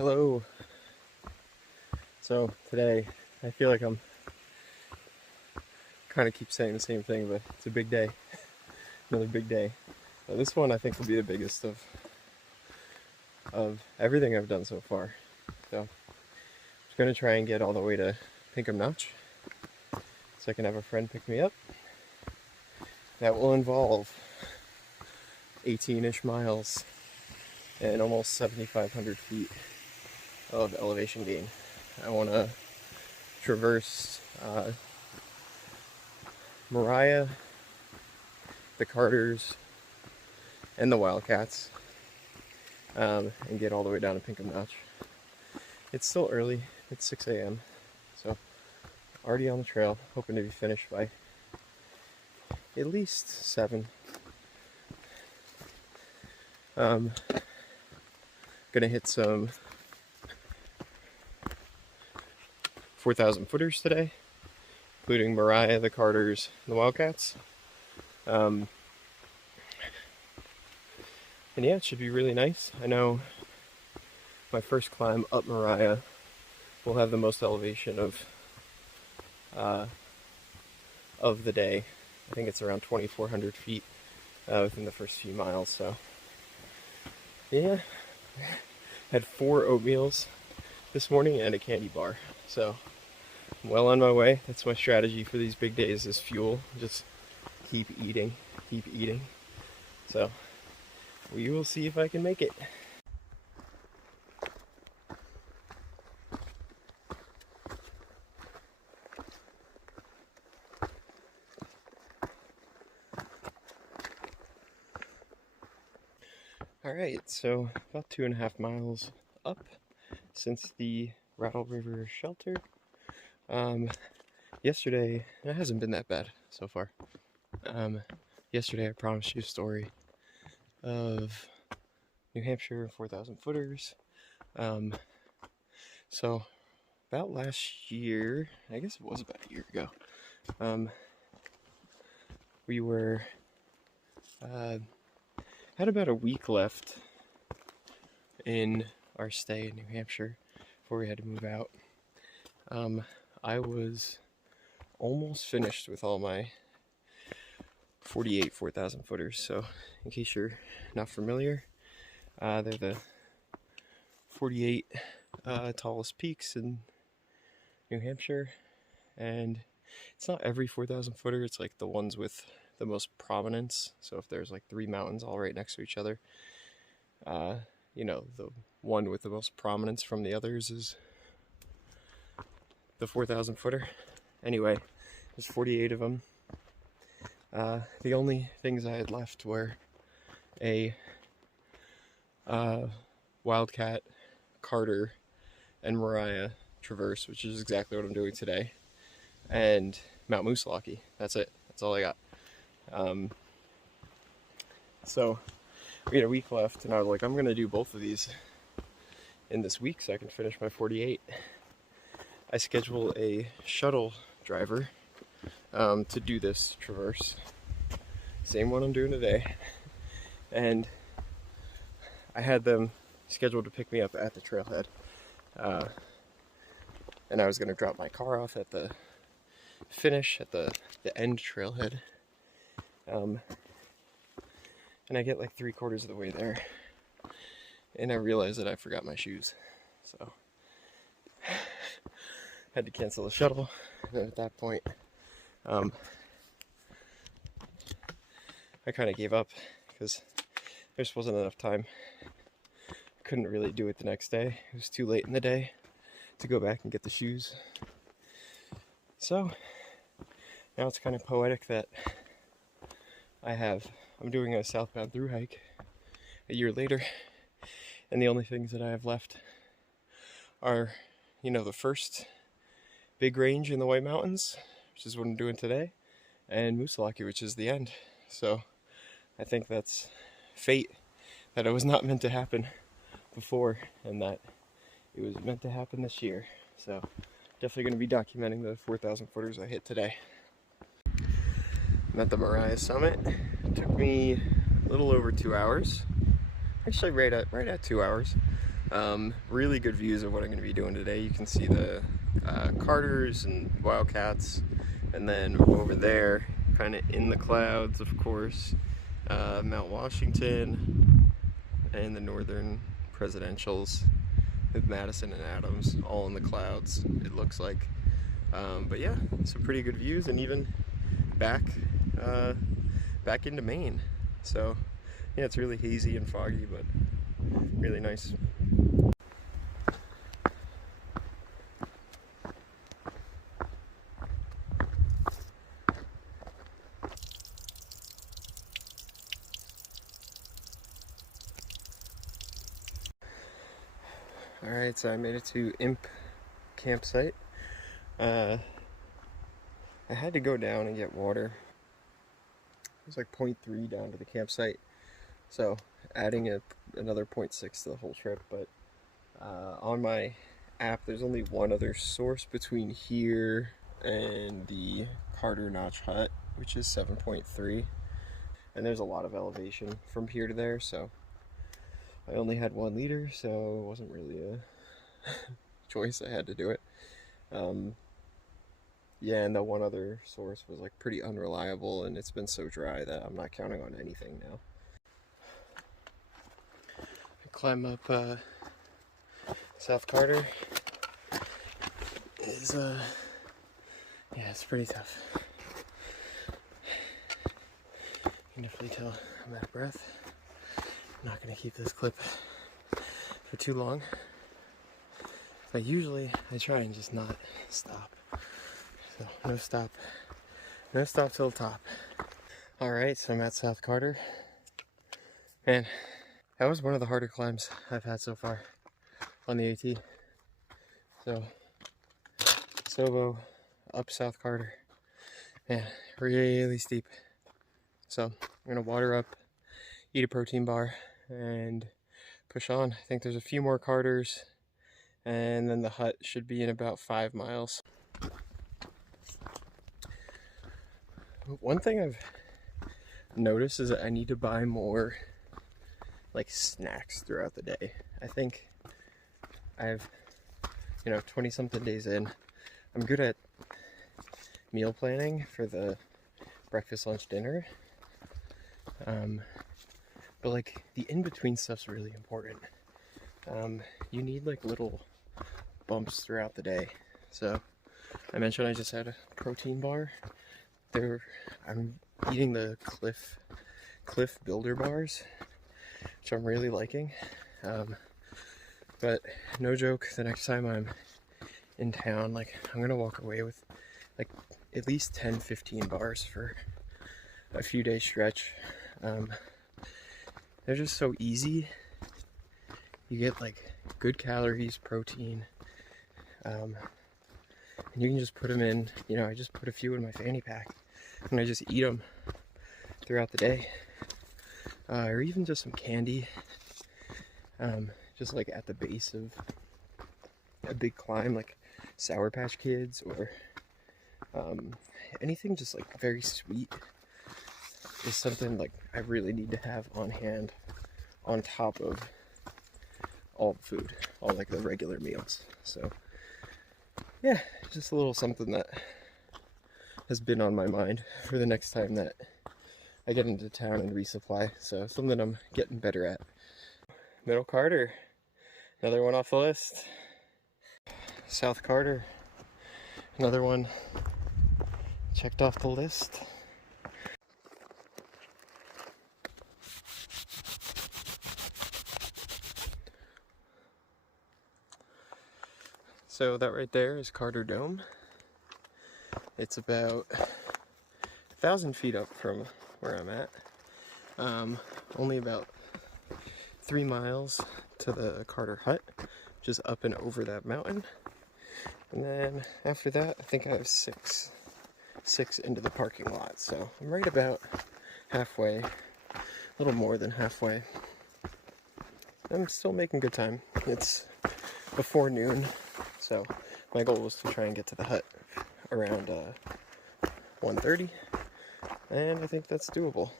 Hello. So today, I feel like I'm kind of keep saying the same thing, but it's a big day. Another big day. This one I think will be the biggest of everything I've done so far. So I'm just gonna try and get all the way to Pinkham Notch, so I can have a friend pick me up. That will involve 18-ish miles and almost 7,500 feet of elevation gain. I want to traverse Moriah, the Carters, and the Wildcats, and get all the way down to Pinkham Notch. It's still early, it's 6 a.m., so already on the trail, hoping to be finished by at least 7. Gonna hit some 4,000 footers today, including Moriah, the Carters, and the Wildcats. And yeah, it should be really nice. I know my first climb up Moriah will have the most elevation of the day. I think it's around 2,400 feet within the first few miles. So yeah, had 4 oatmeals this morning and a candy bar. So I'm well on my way. That's my strategy for these big days, is fuel. Just keep eating, keep eating. So we will see if I can make it. Alright, so about 2.5 miles up since the Rattle River shelter. Yesterday, it hasn't been that bad so far. Yesterday I promised you a story of New Hampshire 4,000 footers. So about last year, I guess it was about a year ago, we were had about a week left in our stay in New Hampshire before we had to move out. I was almost finished with all my 48 4,000 footers. So in case you're not familiar, they're the 48 tallest peaks in New Hampshire, and it's not every 4,000 footer, it's like the ones with the most prominence. So if there's like 3 mountains all right next to each other, you know, the one with the most prominence from the others is the 4,000 footer. Anyway, there's 48 of them. The only things I had left were a Wildcat, Carter, and Moriah traverse, which is exactly what I'm doing today, and Mount Moosilauke. That's it. That's all I got. So we had a week left, and I was like, I'm gonna do both of these in this week so I can finish my 48. I scheduled a shuttle driver to do this traverse, same one I'm doing today, and I had them scheduled to pick me up at the trailhead, and I was gonna drop my car off at the finish at the end trailhead. And I get like 3/4 of the way there, and I realized that I forgot my shoes, so had to cancel the shuttle. And at that point, I kind of gave up because there just wasn't enough time. Couldn't really do it the next day. It was too late in the day to go back and get the shoes. So now it's kind of poetic that I'm doing a southbound Thru-Hike a year later, and the only things that I have left are, you know, the first big range in the White Mountains, which is what I'm doing today, and Moosilauke, which is the end. So I think that's fate, that it was not meant to happen before, and that it was meant to happen this year. So definitely going to be documenting the 4,000 footers I hit today. I'm at the Moriah Summit. It took me a little over 2 hours. Actually, right at 2 hours. Really good views of what I'm going to be doing today. You can see the Carters and Wildcats, and then over there, kind of in the clouds, of course, Mount Washington and the northern presidentials with Madison and Adams all in the clouds, it looks like. But yeah, some pretty good views, and even back into Maine. So yeah, it's really hazy and foggy, but really nice. Alright, so I made it to Imp campsite. I had to go down and get water. It was like 0.3 down to the campsite, so adding another 0.6 to the whole trip. But on my app, there's only one other source between here and the Carter Notch Hut, which is 7.3, and there's a lot of elevation from here to there, so I only had 1 liter, so it wasn't really a choice. I had to do it. Yeah, and the one other source was like pretty unreliable, and it's been so dry that I'm not counting on anything now. I climb up South Carter. Yeah, it's pretty tough. You can definitely tell I'm out of breath. I'm not going to keep this clip for too long. But usually I try and just not stop. So no stop till the top. Alright, so I'm at South Carter. Man, that was one of the harder climbs I've had so far on the AT. So, SOBO up South Carter. Man, really steep. So I'm gonna water up, eat a protein bar, and push on. I think there's a few more Carters, and then the hut should be in about 5 miles. One thing I've noticed is that I need to buy more like snacks throughout the day. I think I've, 20 something days in, I'm good at meal planning for the breakfast, lunch, dinner. But like the in-between stuff's really important. You need like little bumps throughout the day. So I mentioned I just had a protein bar. I'm eating the Cliff Builder bars, which I'm really liking. But no joke, the next time I'm in town, like I'm gonna walk away with like at least 10-15 bars for a few day stretch. They're just so easy. You get like good calories, protein, and you can just put them in, I just put a few in my fanny pack and I just eat them throughout the day. Or even just some candy, just like at the base of a big climb, like Sour Patch Kids, or anything just like very sweet is something like I really need to have on hand on top of all the food, all like the regular meals. So yeah, just a little something that has been on my mind for the next time that I get into town and resupply. So something I'm getting better at. Middle Carter, another one off the list. South Carter, another one checked off the list. So that right there is Carter Dome. It's about 1,000 feet up from where I'm at. Only about 3 miles to the Carter Hut, which is up and over that mountain. And then after that, I think I have six into the parking lot. So I'm right about halfway, a little more than halfway. I'm still making good time. It's before noon, so my goal was to try and get to the hut around 1:30, and I think that's doable.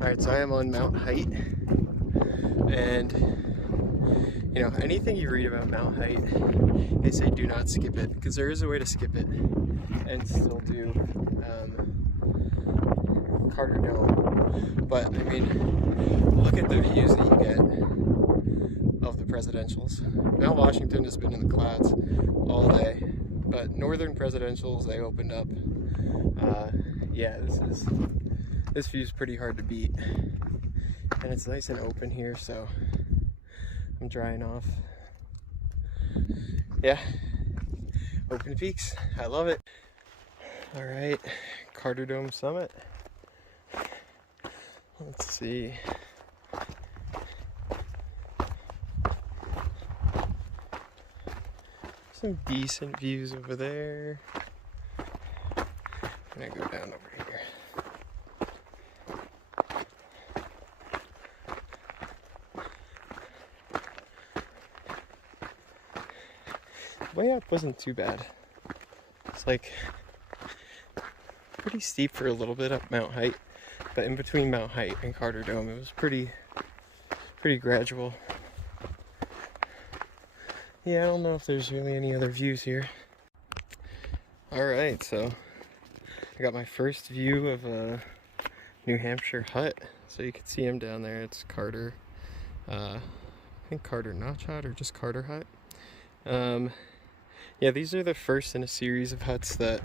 Alright, so I am on Mount Height. And you know, anything you read about Mount Height, they say do not skip it, because there is a way to skip it and still do Carter Dome. But I mean, look at the views that you get of the presidentials. Mount Washington has been in the clouds all day, but northern presidentials, they opened up. Yeah, this view's pretty hard to beat, and it's nice and open here, so I'm drying off. Yeah, open peaks, I love it. All right, Carter Dome Summit. Let's see. Some decent views over there. I'm gonna go down over here. The way up wasn't too bad. It's like pretty steep for a little bit up Mount Height, but in between Mount Height and Carter Dome, it was pretty gradual. Yeah, I don't know if there's really any other views here. Alright, so I got my first view of a New Hampshire hut. So you can see him down there. It's Carter. I think Carter Notch Hut or just Carter Hut. Yeah, these are the first in a series of huts that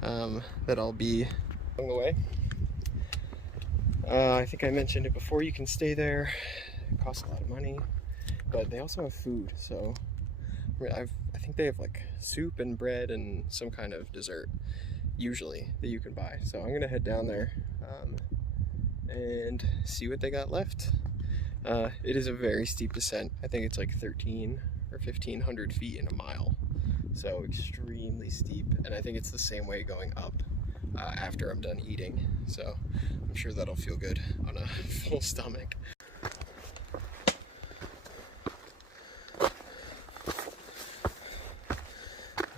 that I'll be along the way. I think I mentioned it before, you can stay there. It costs a lot of money, but they also have food, so I think they have like soup and bread and some kind of dessert usually that you can buy. So I'm gonna head down there and see what they got left. It is a very steep descent. I think it's like 13 or 1,500 feet in a mile, so extremely steep, and I think it's the same way going up after I'm done eating, so I'm sure that'll feel good on a full stomach.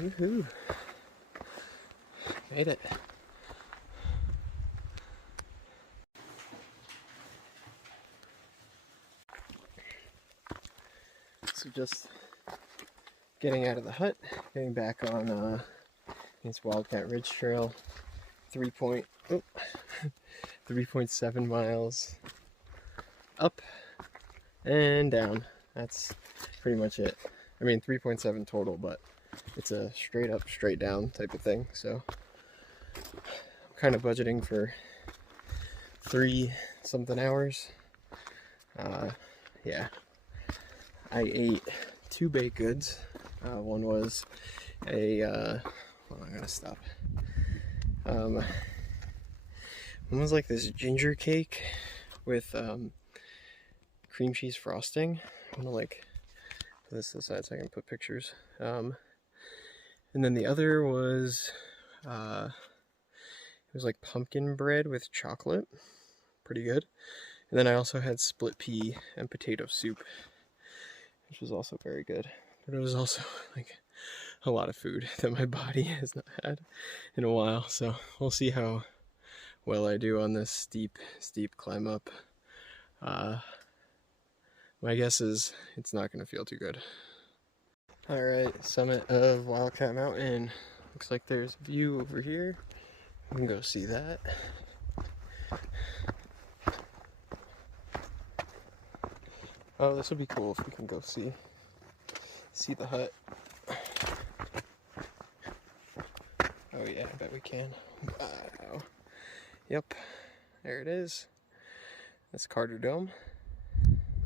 Woohoo! Made it. So just getting out of the hut, getting back on this Wildcat Ridge Trail, 3.7 miles up and down. That's pretty much it. I mean 3.7 total, but it's a straight up, straight down type of thing. So I'm kind of budgeting for 3 something hours. Yeah, I ate 2 baked goods. One was a well, I'm gonna stop. One was like this ginger cake with cream cheese frosting. I'm gonna like put this to the side so I can put pictures. And then the other was it was like pumpkin bread with chocolate, pretty good. And then I also had split pea and potato soup, which was also very good. But it was also like a lot of food that my body has not had in a while, so we'll see how well I do on this steep climb up. My guess is it's not going to feel too good. Alright, summit of Wildcat Mountain. Looks like there's a view over here. We can go see that. Oh, this would be cool if we can go see the hut. Oh yeah, I bet we can. Wow. Yep, there it is. That's Carter Dome.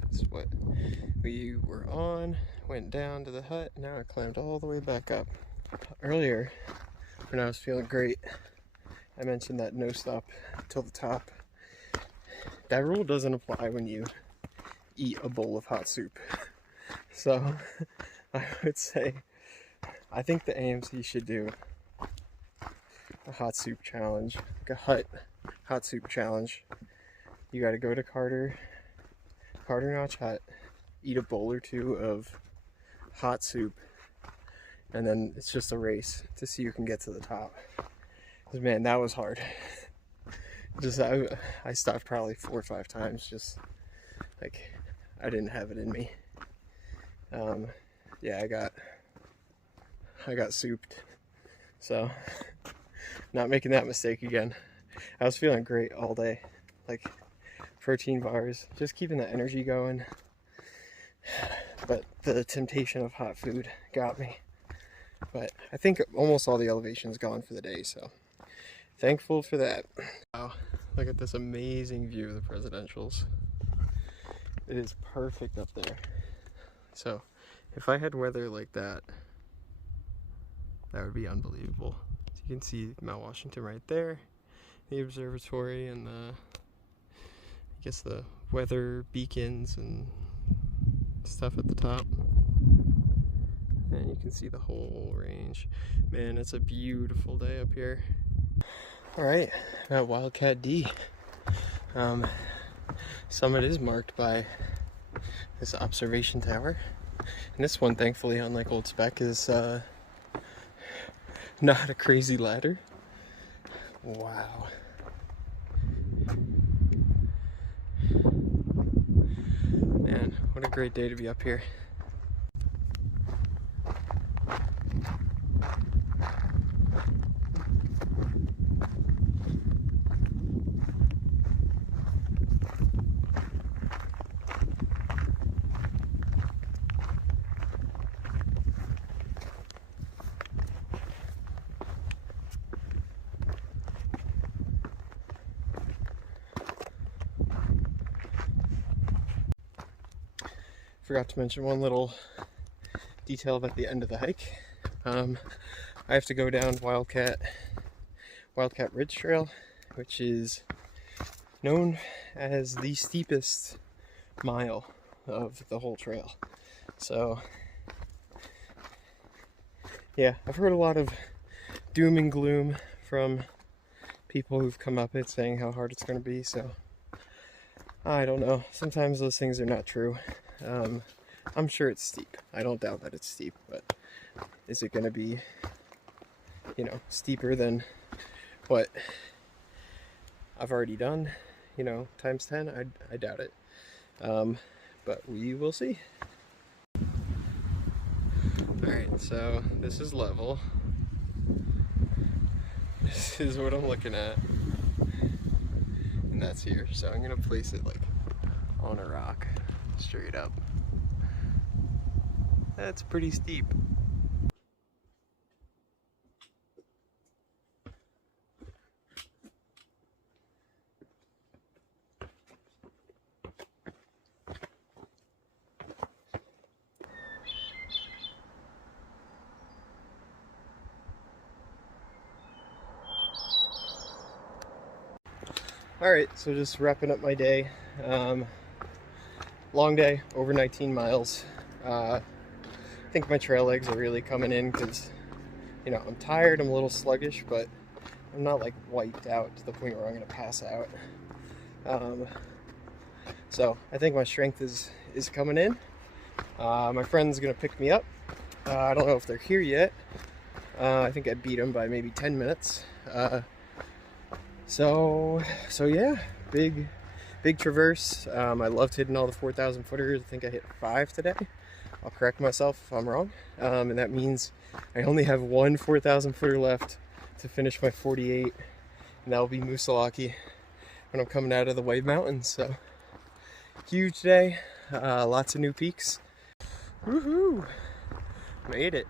That's what we were on. Went down to the hut. Now I climbed all the way back up. Earlier, when I was feeling great, I mentioned that no stop till the top. That rule doesn't apply when you eat a bowl of hot soup. So I would say, I think the AMC should do a hot soup challenge, like a hot soup challenge. You got to go to Carter Notch Hut, eat a bowl or 2 of hot soup, and then it's just a race to see who can get to the top. 'Cause man, that was hard. Just I stopped probably 4 or 5 times just Like, I didn't have it in me. Yeah, I got souped. So, not making that mistake again. I was feeling great all day. Like, protein bars, just keeping the energy going. But the temptation of hot food got me. But I think almost all the elevation's gone for the day, so thankful for that. Wow, look at this amazing view of the presidentials. It is perfect up there. So if I had weather like that, that would be unbelievable. So you can see Mount Washington right there, the observatory, and I guess the weather beacons and stuff at the top. And you can see the whole range. Man, it's a beautiful day up here. Alright, I'm at Wildcat D. Summit is marked by this observation tower. And this one, thankfully, unlike Old Spec, is not a crazy ladder. Wow. Man, what a great day to be up here. Forgot to mention one little detail about the end of the hike. I have to go down Wildcat Ridge Trail, which is known as the steepest mile of the whole trail. So yeah, I've heard a lot of doom and gloom from people who've come up it saying how hard it's going to be, so I don't know. Sometimes those things are not true. I'm sure it's steep. I don't doubt that it's steep, but is it going to be, you know, steeper than what I've already done, you know, times 10? I doubt it. But we will see. Alright, so this is level. This is what I'm looking at. And that's here. So I'm going to place it like on a rock, straight up. That's pretty steep. Alright, so just wrapping up my day. Long day, over 19 miles. I think my trail legs are really coming in because, you know, I'm tired, I'm a little sluggish, but I'm not like wiped out to the point where I'm going to pass out. So I think my strength is coming in. My friend's going to pick me up. I don't know if they're here yet. I think I beat them by maybe 10 minutes. So yeah, big traverse. I loved hitting all the 4,000 footers. I think I hit 5 today. I'll correct myself if I'm wrong. And that means I only have one 4,000 footer left to finish my 48, and that'll be Moosilauke when I'm coming out of the White Mountains. So huge day, lots of new peaks. Woohoo! Made it.